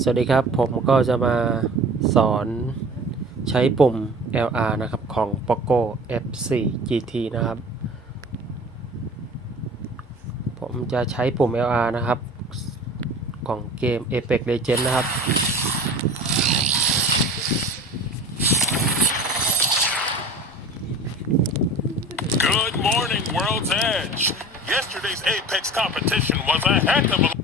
สวัสดีครับ ผมก็จะมาสอนใช้ปุ่ม LR นะครับ ของ Poco F4 GT นะครับ ผมจะใช้ปุ่ม LR นะครับ ของเกม Apex Legends นะครับ Good morning, World's Edge. Yesterday's Apex competition was a heck of a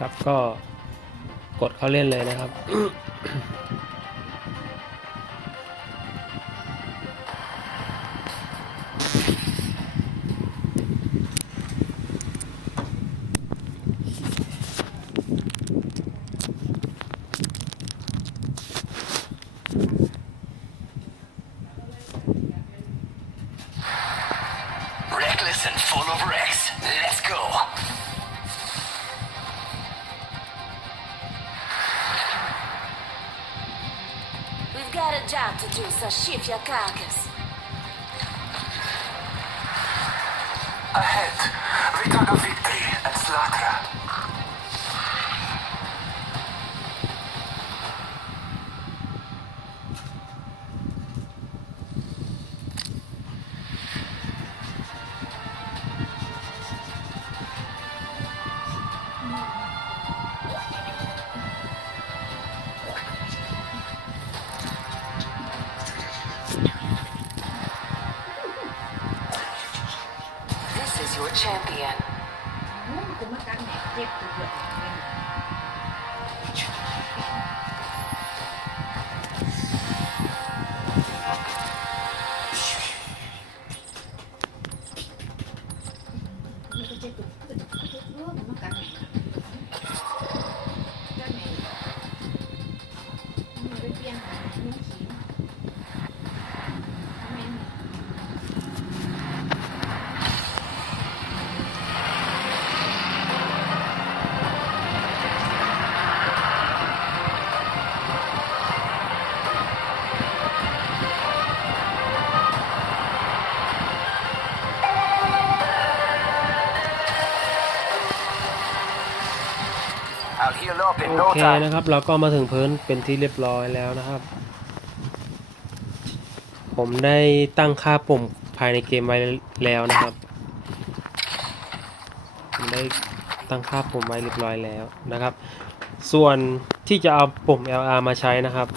ครับก็กดเข้าเล่นเลยนะครับ Reckless job to do, so shift your carcass. Ahead. Return champion. กูมากันแหนเจ็บกูเดือดเนี่ยมันก็จะตุกขึ้นก็จะร่วมมากันแหน โอเคนะครับ เราก็มาถึงพื้นเป็นที่เรียบร้อยแล้วนะครับ ผมได้ตั้งค่าปุ่มภายในเกมไว้แล้วนะครับผมได้ตั้งค่าปุ่มไว้เรียบร้อยแล้วนะครับ ส่วนที่จะเอาปุ่ม LR มาใช้นะครับ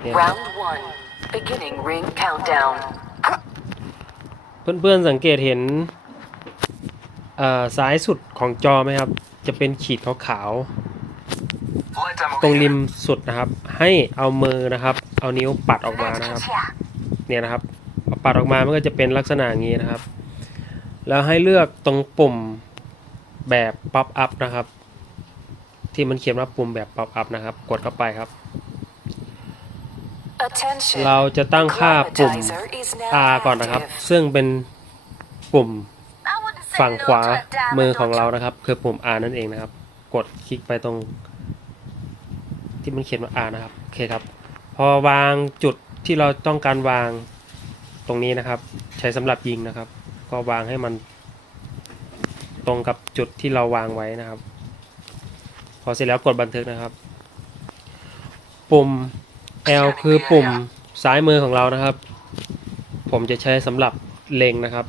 เนี่ยนะ Round one. Beginning ring countdown. เพื่อนๆสังเกตเห็นเอ่อซ้ายสุดของจอไหมครับ จะเป็นขีดขาวๆ Let them ตรงริมสุดนะครับ ให้เอามือนะครับ เอานิ้วปัดออกมานะครับ เนี่ยนะครับพอปัดออกมามันก็จะเป็นลักษณะอย่างนี้นะครับ แล้วให้เลือกตรงปุ่มแบบป๊อปอัพนะครับ ที่มันเขียนว่าปุ่มแบบป๊อปอัพนะครับ กดเข้าไปครับ Attention. เราจะตั้งค่าปุ่ม Climatizer is now R ก่อนนะครับ active. ซึ่งเป็นปุ่ม I wouldn't say ฝั่งขวามือของเรานะครับ คือปุ่ม R นั่นเองนะครับ กดคลิกไปตรง ที่มันเขียนว่า R นะครับโอเคครับ พอวางจุดที่เราต้องการวางตรงนี้นะครับ ใช้สำหรับยิงนะครับ ก็วางให้มัน ตรงกับจุดที่เราวางไว้นะครับ พอเสร็จแล้วกดบันทึกนะครับ ปุ่ม L คือปุ่มซ้ายมือของเรานะครับ ผมจะใช้สำหรับเล็งนะครับ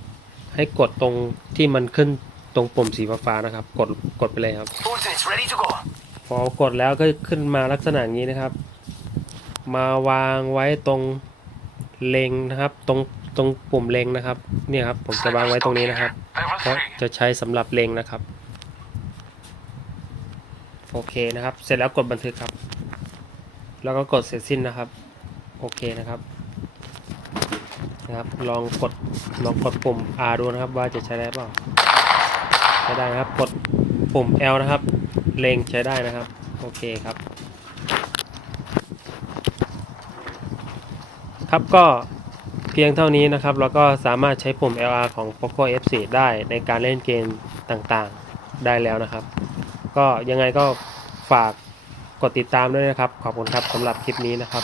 ให้กดตรงที่มันขึ้นตรงปุ่มสีฟ้าๆนะครับ กดกดไปเลยครับ Ultimates ready to go. พอกดแล้วก็ขึ้นมาลักษณะอย่างนี้นะครับ มาวางไว้ตรงเล็งนะครับ ตรงตรงปุ่มเล็งนะครับเนี่ยครับผมจะวางไว้ตรงนี้นะครับ Level เพราะ three. จะใช้สำหรับเล็งนะครับ โอเคนะครับ เสร็จแล้วกดบันทึกครับ แล้วก็กดเสร็จสิ้นนะครับ โอเคนะครับ นะครับ ลองกดลองกดปุ่ม R ดูนะครับ ว่าจะใช้ได้เปล่าใช้ได้นะครับกดปุ่ม L นะครับ เล็งใช้ได้นะครับ โอเคครับ ครับก็เพียงพียงเท่านี้นะครับ เราก็สามารถใช้ปุ่ม LR ของ Poco F4 ได้ในการเล่นเกมต่างๆได้แล้วนะครับ ก็ยังไงก็ฝากกดติดตามด้วยนะครับ ขอบคุณครับสำหรับคลิปนี้นะครับ